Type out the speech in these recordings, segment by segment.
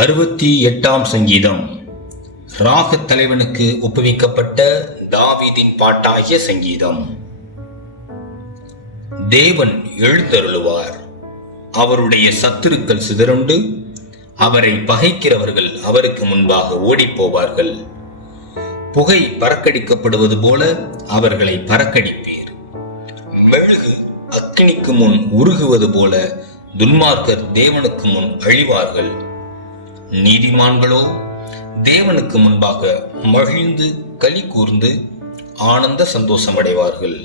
68ஆம் சங்கீதம். ராகத் தலைவனுக்கு ஒப்புவிக்கப்பட்ட தாவீதின் பாட்டாகிய சங்கீதம். தேவன் எழுந்தருளுவார், அவருடைய சத்துருக்கள் சிதறுண்டு, அவரை பகைக்கிறவர்கள் அவருக்கு முன்பாக ஓடிப்போவார்கள். புகை பறக்கடிக்கப்படுவது போல அவர்களை பறக்கடிப்பீர். மெழுகு அக்கினிக்கு முன் உருகுவது போல துன்மார்க்கர் தேவனுக்கு முன் அழிவார்கள். நீதிமான்களோ தேவனுக்கு முன்பாக மகிழ்ந்து களி கூர்ந்து ஆனந்த சந்தோஷம் அடைவார்கள்.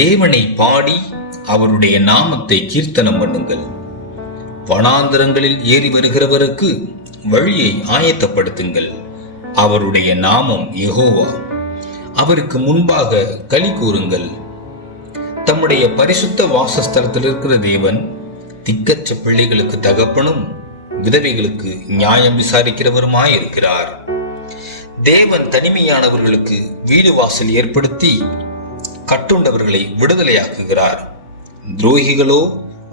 தேவனை பாடி அவருடைய நாமத்தை கீர்த்தனம் பண்ணுங்கள். வனாந்தரங்களில் ஏறி வருகிறவருக்கு வழியை ஆயத்தப்படுத்துங்கள். அவருடைய நாமம் யெகோவா, அவருக்கு முன்பாக களி கூறுங்கள். தம்முடைய பரிசுத்த வாசஸ்தலத்தில் இருக்கிற தேவன் திக்கற்ற பிள்ளைகளுக்கு தகப்பனும் விதவைகளுக்கு நியாயம் விசாரிக்கிறவருமாயிருக்கிறார். தேவன் தனிமையானவர்களுக்கு வீடு வாசல் ஏற்படுத்தி கட்டுண்டவர்களை விடுதலையாக்குகிறார். துரோகிகளோ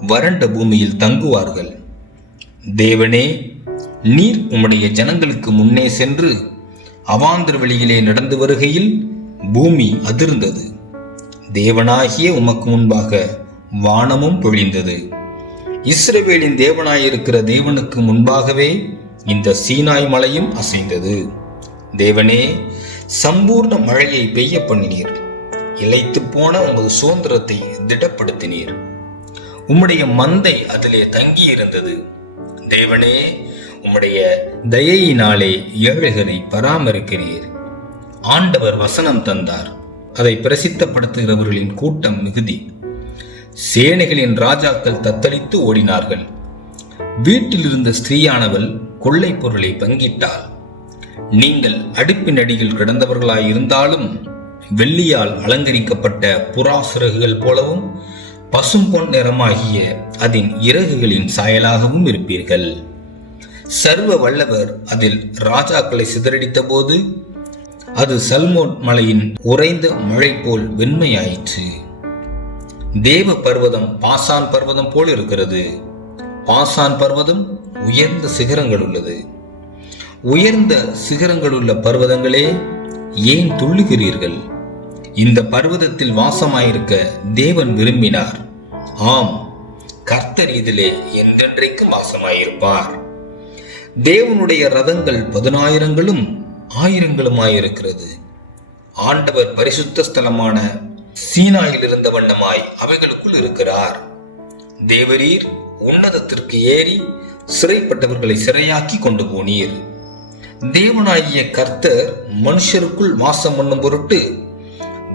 வறண்ட பூமியில் தங்குவார்கள். தேவனே, நீர் உம்முடைய ஜனங்களுக்கு முன்னே சென்று அவாந்தர வெளியிலே நடந்து வருகையில் பூமி அதிர்ந்தது. தேவனாகிய உமக்கு முன்பாக வானமும் பொழிந்தது. இஸ்ரவேலின் தேவனாயிருக்கிற தேவனுக்கு முன்பாகவே இந்த சீனாய் மலையும் அசைந்தது. தேவனே, சம்பூர்ண மழையை பெய்ய பண்ணினீர். இளைத்து போன உமது சுதந்திரத்தை திடப்படுத்தினீர். உம்முடைய மந்தை அதிலே தங்கி இருந்தது. தேவனே, உம்முடைய தயையினாலே ஏழைகளை பராமரிக்கிறீர். ஆண்டவர் வசனம் தந்தார், அதை பிரசித்தப்படுத்துகிறவர்களின் கூட்டம் மிகுதி. சேனைகளின் ராஜாக்கள் தத்தளித்து ஓடினார்கள். வீட்டில் இருந்த ஸ்திரீயானவள் கொள்ளை பொருளை பங்கிட்டாள். நீங்கள் அடுப்பின் அடியில் கிடந்தவர்களாயிருந்தாலும் வெள்ளியால் அலங்கரிக்கப்பட்ட புறா சிறகுகள் போலவும் பசும்பொன் நிறமாகிய அதன் இறகுகளின் சாயலாகவும் இருப்பீர்கள். சர்வ வல்லவர் அதில் ராஜாக்களை சிதறடித்த போது அது சல்மோன் மலையின் உறைந்த மழை போல் வெண்மையாயிற்று. தேவ பர்வதம் பாசான் பர்வதம் போல் இருக்கிறது. பாசான் பர்வதம் உயர்ந்த சிகரங்கள் உள்ளது. உயர்ந்த சிகரங்கள் உள்ள பர்வதங்களே, ஏன் துள்ளுகிறீர்கள்? இந்த பர்வதத்தில் வாசமாயிருக்க தேவன் விரும்பினார். ஆம், கர்த்தர் இதிலே என்றென்றைக்கும் வாசமாயிருப்பார். தேவனுடைய ரதங்கள் 10,000ங்களும் 1000ங்களுமாயிருக்கிறது. ஆண்டவர் பரிசுத்த ஸ்தலமான சீனாயில் இருந்த வண்ணமாய் அவைகளுக்குள் இருக்கிறார். தேவரீர் உன்னதத்திற்கு ஏறி சிறைப்பட்டவர்களை சிறையாக்கி கொண்டு போனீர். தேவனாகிய கர்த்தர் மனுஷருக்குள் வாசம் பண்ணும் பொருட்டு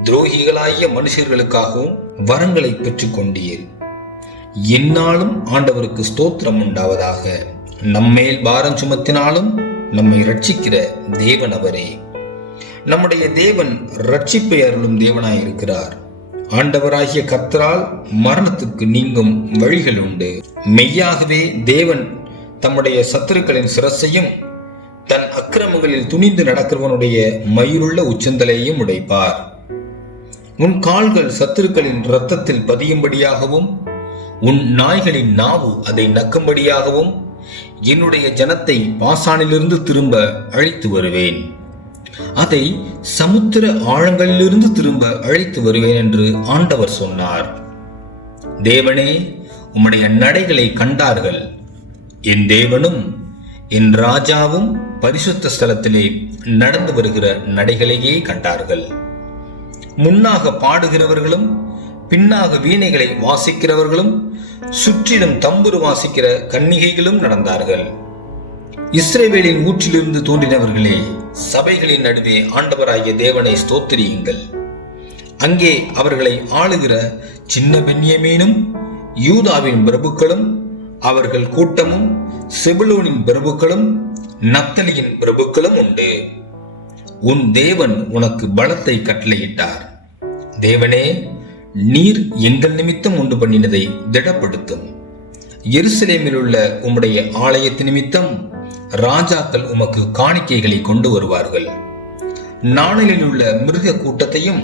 துரோகிகளாகிய மனுஷர்களுக்காகவும் வரங்களை பெற்றுக் கொண்டீர். எந்நாளும் ஆண்டவருக்கு ஸ்தோத்திரம் உண்டாவதாக. நம்மேல் பாரம் சுமத்தினாலும் நம்மை ரட்சிக்கிற தேவன் அவரே. நம்முடைய தேவன் ரட்சிப்பை அருளும் தேவனாயிருக்கிறார். ஆண்டவராகிய கர்த்தரால் மரணத்துக்கு நீங்கும் வழிகள் உண்டு. மெய்யாகவே தேவன் தம்முடைய சத்துருக்களின் சிரசையும் தன் அக்கிரமங்களில் துணிந்து நடக்கிறவனுடைய மயிருள்ள உச்சந்தலையும் உடைப்பார். உன் கால்கள் சத்துருக்களின் இரத்தத்தில் பதியும்படியாகவும் உன் நாய்களின் நாவு அதை நக்கும்படியாகவும் என்னுடைய ஜனத்தை பாசானிலிருந்து திரும்ப அழைத்து வருவேன். அதை சமுத்திர ஆழங்களிலிருந்து திரும்ப அழைத்து வருவேன் என்று ஆண்டவர் சொன்னார். தேவனே, உம்முடைய நடைகளை கண்டார்கள். என் தேவனும் என் ராஜாவும் பரிசுத்த ஸ்தலத்திலே நடந்து வருகிற நடைகளையே கண்டார்கள். முன்னாக பாடுகிறவர்களும் பின்னாக வீணைகளை வாசிக்கிறவர்களும் சுற்றிலும் தம்புரு வாசிக்கிற கன்னிகைகளும் நடந்தார்கள். இஸ்ரவேலின் ஊற்றிலிருந்து தோன்றினவர்களே, சபைகளின் நடுவே ஆண்டவராகிய தேவனை ஸ்தோத்திரியுங்கள். அங்கே அவர்களை ஆளுகிற சின்ன பென்யமீனும் யூதாவின் பிரபுக்களும் அவர்கள் கூட்டமும் செபுலோனின் பிரபுக்களும் நப்தலியின் பிரபுக்களும் உண்டு. உன் தேவன் உனக்கு பலத்தை கட்டளையிட்டார். தேவனே, நீர் எங்கள் நிமித்தம் உண்டு பண்ணினதை திடப்படுத்தும். எருசலேமில் உள்ள உம்முடைய ஆலயத்து நிமித்தம் ராஜாக்கள் உமக்கு காணிக்கைகளை கொண்டு வருவார்கள். நாணலில் உள்ள மிருக கூட்டத்தையும்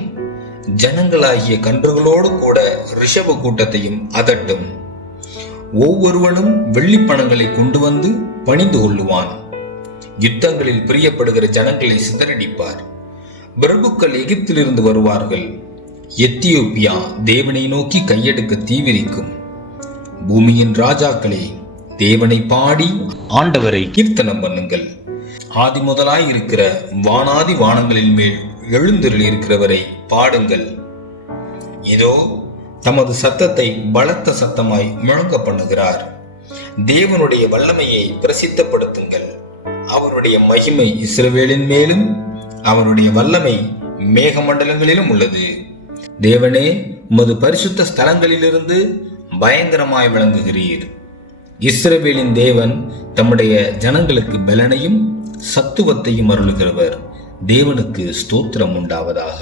ஜனங்களாகிய கன்றுகளோடு கூட ரிஷப கூட்டத்தையும் அதட்டும். ஒவ்வொருவனும் வெள்ளிப்பணங்களை கொண்டு வந்து பணிந்து கொள்ளுவான். யுத்தங்களில் பிரியப்படுகிற ஜனங்களை சிதறடிப்பார். பிரபுக்கள் எகிப்திலிருந்து வருவார்கள். எத்தியோப்பியா தேவனை நோக்கி கையெடுக்க தீவிரிக்கும். பூமியின் ராஜாக்களே, தேவனை பாடி ஆண்டவரை கீர்த்தனம் பண்ணுங்கள். ஆதி முதலாய் இருக்கிற வானாதி வானங்களின் மேல் எழுந்தருளி இருக்கிறவரை பாடுங்கள். இதோ தமது சத்தத்தை பலத்த சத்தமாய் முழங்க பண்ணுகிறார். தேவனுடைய வல்லமையை பிரசித்தப்படுத்துங்கள். அவருடைய மகிமை இஸ்ரவேலின் மேலும் அவருடைய வல்லமை மேகமண்டலங்களிலும் உள்ளது. தேவனே, உமது பரிசுத்த ஸ்தலங்களிலிருந்து பயங்கரமாய் விளங்குகிறீர். இஸ்ரவேலின் தேவன் தம்முடைய ஜனங்களுக்கு பலனையும் சத்துவத்தையும் அருளுகிறவர். தேவனுக்கு ஸ்தோத்திரம் உண்டாவதாக.